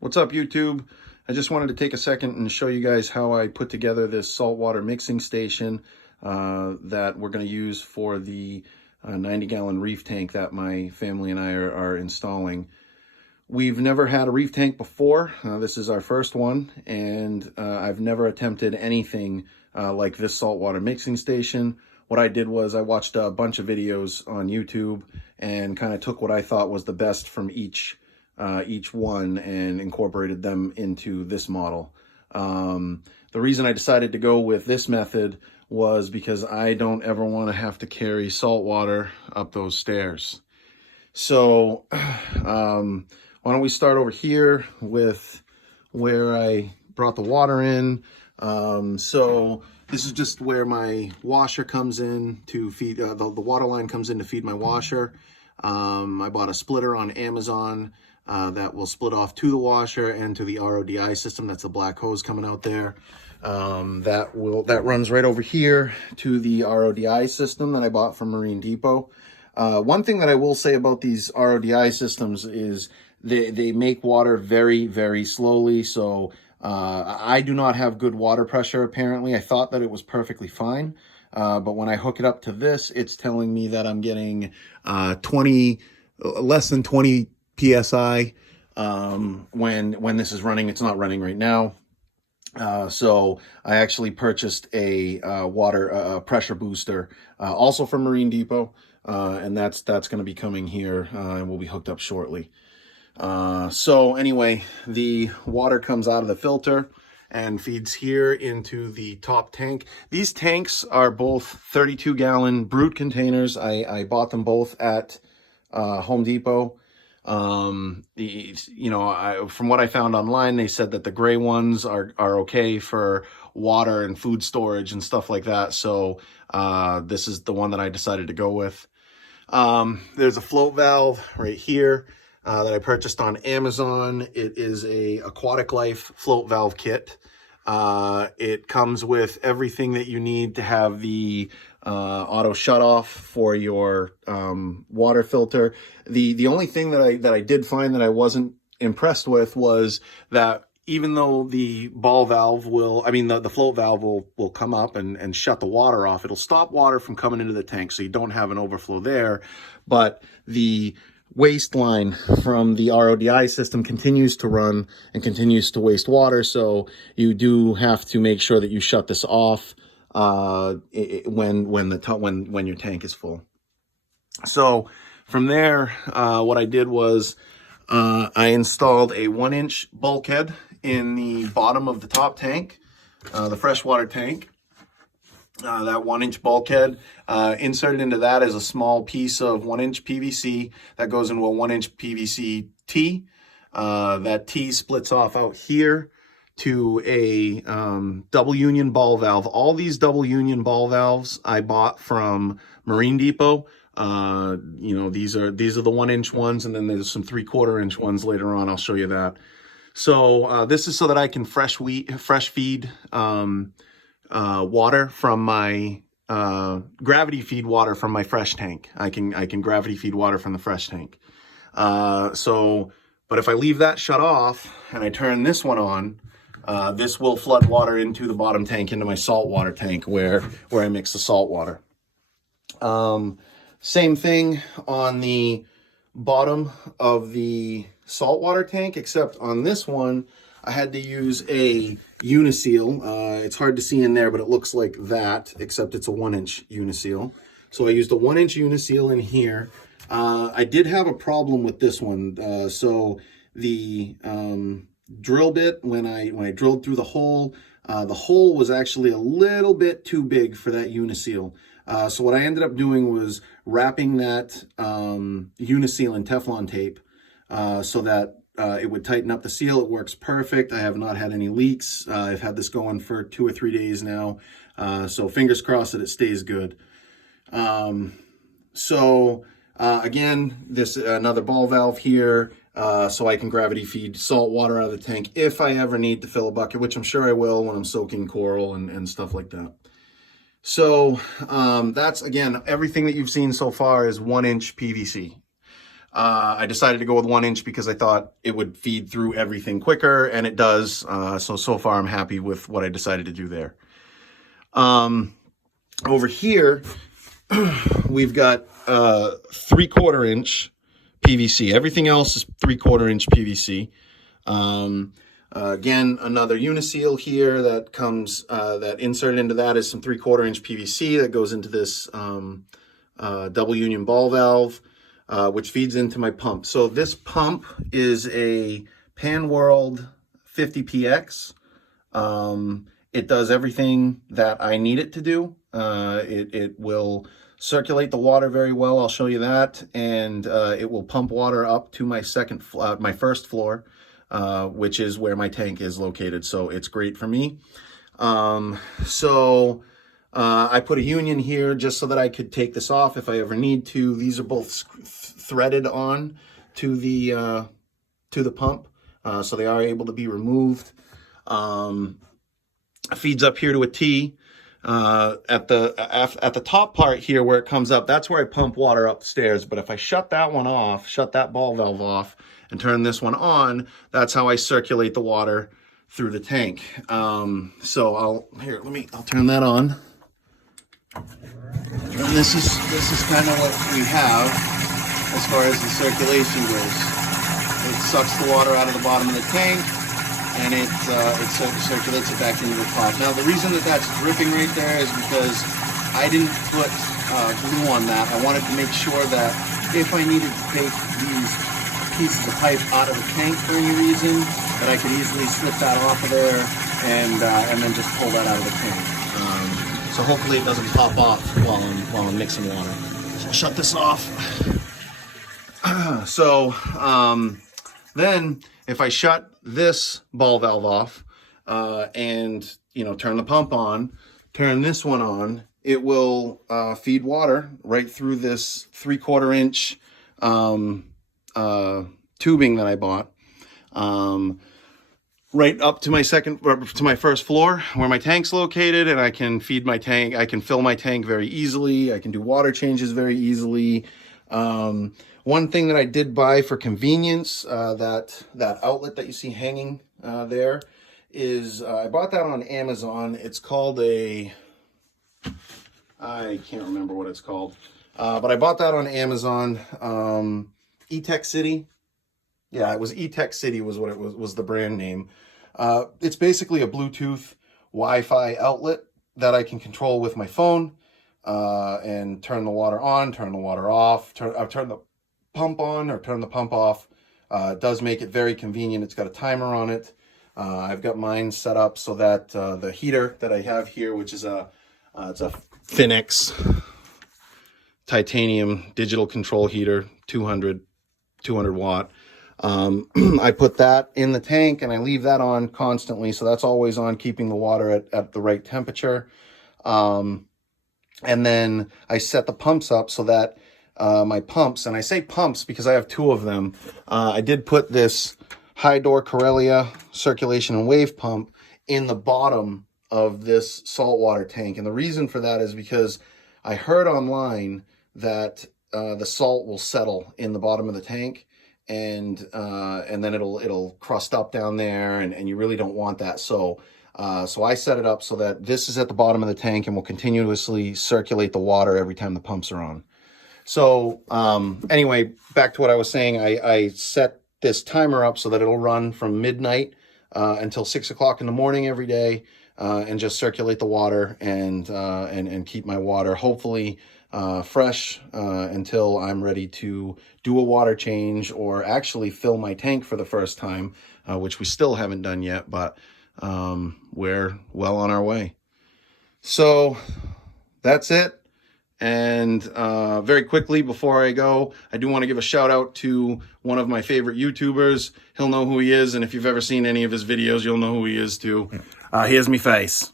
What's up, YouTube? I just wanted to take a second and show you guys how I put together this saltwater mixing station that we're going to use for the 90-gallon reef tank that my family and I are installing. We've never had a reef tank before. This is our first one, and I've never attempted anything like this saltwater mixing station. What I did was I watched a bunch of videos on YouTube and kind of took what I thought was the best from each one and incorporated them into this model. The reason I decided to go with this method was because I don't ever want to have to carry salt water up those stairs. So why don't we start over here with where I brought the water in. So this is just where my washer comes in to feed, the water line comes in to feed my washer. I bought a splitter on Amazon that will split off to the washer and to the RODI system. That's a black hose coming out there. That runs right over here to the RODI system that I bought from Marine Depot. One thing that I will say about these RODI systems is they make water very, very slowly. So I do not have good water pressure, apparently. I thought that it was perfectly fine. But when I hook it up to this, it's telling me that I'm getting less than 20 PSI when this is running. It's not running right now. So I actually purchased a water pressure booster, also from Marine Depot, and that's going to be coming here and will be hooked up shortly. So anyway, the water comes out of the filter and feeds here into the top tank. These tanks are both 32-gallon Brute containers. I bought them both at Home Depot. From what I found online, they said that the gray ones are okay for water and food storage and stuff like that. So this is the one that I decided to go with. There's a float valve right here that I purchased on Amazon. It is a Aquatic Life float valve kit. It comes with everything that you need to have the auto shut off for your water filter. The only thing that I did find that I wasn't impressed with was that even though the ball valve the float valve will come up and shut the water off, it'll stop water from coming into the tank, so you don't have an overflow there. But the waste line from the RODI system continues to run and continues to waste water, so you do have to make sure that you shut this off when your tank is full. So from there, what I did was I installed a 1-inch bulkhead in the bottom of the top tank, the freshwater tank. That 1-inch bulkhead, inserted into that is a small piece of 1-inch PVC that goes into a 1-inch PVC T. That T splits off out here to a double union ball valve. All these double union ball valves I bought from Marine Depot. These are the 1-inch ones, and then there's some 3/4-inch ones later on. I'll show you that. So this is so that I can fresh feed water from my gravity feed water from my fresh tank. I can gravity feed water from the fresh tank. But if I leave that shut off and I turn this one on, this will flood water into the bottom tank, into my saltwater tank where I mix the salt water. Same thing on the bottom of the saltwater tank, except on this one I had to use a uniseal. It's hard to see in there, but it looks like that, except it's a 1-inch uniseal. So I used a 1-inch uniseal in here. I did have a problem with this one. So the drill bit, when I drilled through the hole was actually a little bit too big for that uniseal. So what I ended up doing was wrapping that uniseal in Teflon tape so that it would tighten up the seal. It works perfect. I have not had any leaks. I've had this going for 2 or 3 days now. So fingers crossed that it stays good. Again, this another ball valve here, so I can gravity feed salt water out of the tank if I ever need to fill a bucket, which I'm sure I will when I'm soaking coral and stuff like that. So that's, again, everything that you've seen so far is 1-inch PVC. I decided to go with 1 inch because I thought it would feed through everything quicker, and it does. So far I'm happy with what I decided to do there. Over here, we've got 3/4 inch PVC. Everything else is 3/4 inch PVC. Again, another uniseal here that comes, that inserted into that is some 3/4 inch PVC that goes into this double union ball valve, which feeds into my pump. So this pump is a Panworld 50PX. It does everything that I need it to do. It will circulate the water very well. I'll show you that. And it will pump water up to my my first floor, which is where my tank is located. So it's great for me. I put a union here just so that I could take this off if I ever need to. These are both threaded on to the pump, so they are able to be removed. Feeds up here to a T. At the top part here where it comes up, that's where I pump water upstairs. But if I shut that one off, shut that ball valve off, and turn this one on, that's how I circulate the water through the tank. So I'll turn that on. And this is kind of what we have as far as the circulation goes. It sucks the water out of the bottom of the tank, and it circulates it back into the top. Now the reason that that's dripping right there is because I didn't put glue on that. I wanted to make sure that if I needed to take these pieces of pipe out of the tank for any reason, that I could easily slip that off of there and then just pull that out of the tank. So hopefully it doesn't pop off while I'm mixing water. So I'll shut this off. Then if I shut this ball valve off and turn the pump on, turn this one on, it will feed water right through this 3/4 inch tubing that I bought, right up to my first floor where my tank's located, and I can feed my tank. I can fill my tank very easily. I can do water changes very easily. One thing that I did buy for convenience, that outlet that you see hanging there, is I bought that on Amazon. It's called I can't remember what it's called, but I bought that on Amazon. E-Tech City. Yeah, it was E-Tech City was what it was the brand name. It's basically a Bluetooth Wi-Fi outlet that I can control with my phone, and turn the water on, turn the water off, turn the pump on or turn the pump off. It does make it very convenient. It's got a timer on it. I've got mine set up so that the heater that I have here, which is it's a Finnex titanium digital control heater, 200 watt. I put that in the tank and I leave that on constantly. So that's always on, keeping the water at the right temperature. And then I set the pumps up so that my pumps, and I say pumps because I have 2 of them. I did put this Hydor Koralia circulation and wave pump in the bottom of this saltwater tank. And the reason for that is because I heard online that the salt will settle in the bottom of the tank, and then it'll crust up down there, and you really don't want that. So I set it up so that this is at the bottom of the tank and will continuously circulate the water every time the pumps are on. So anyway, back to what I was saying, I set this timer up so that it'll run from midnight until 6 o'clock in the morning every day, and just circulate the water and keep my water hopefully fresh until I'm ready to do a water change or actually fill my tank for the first time, which we still haven't done yet, but we're well on our way. So that's it. And very quickly before I go, I do want to give a shout out to one of my favorite YouTubers. He'll know who he is, and if you've ever seen any of his videos, you'll know who he is too. Here's me face.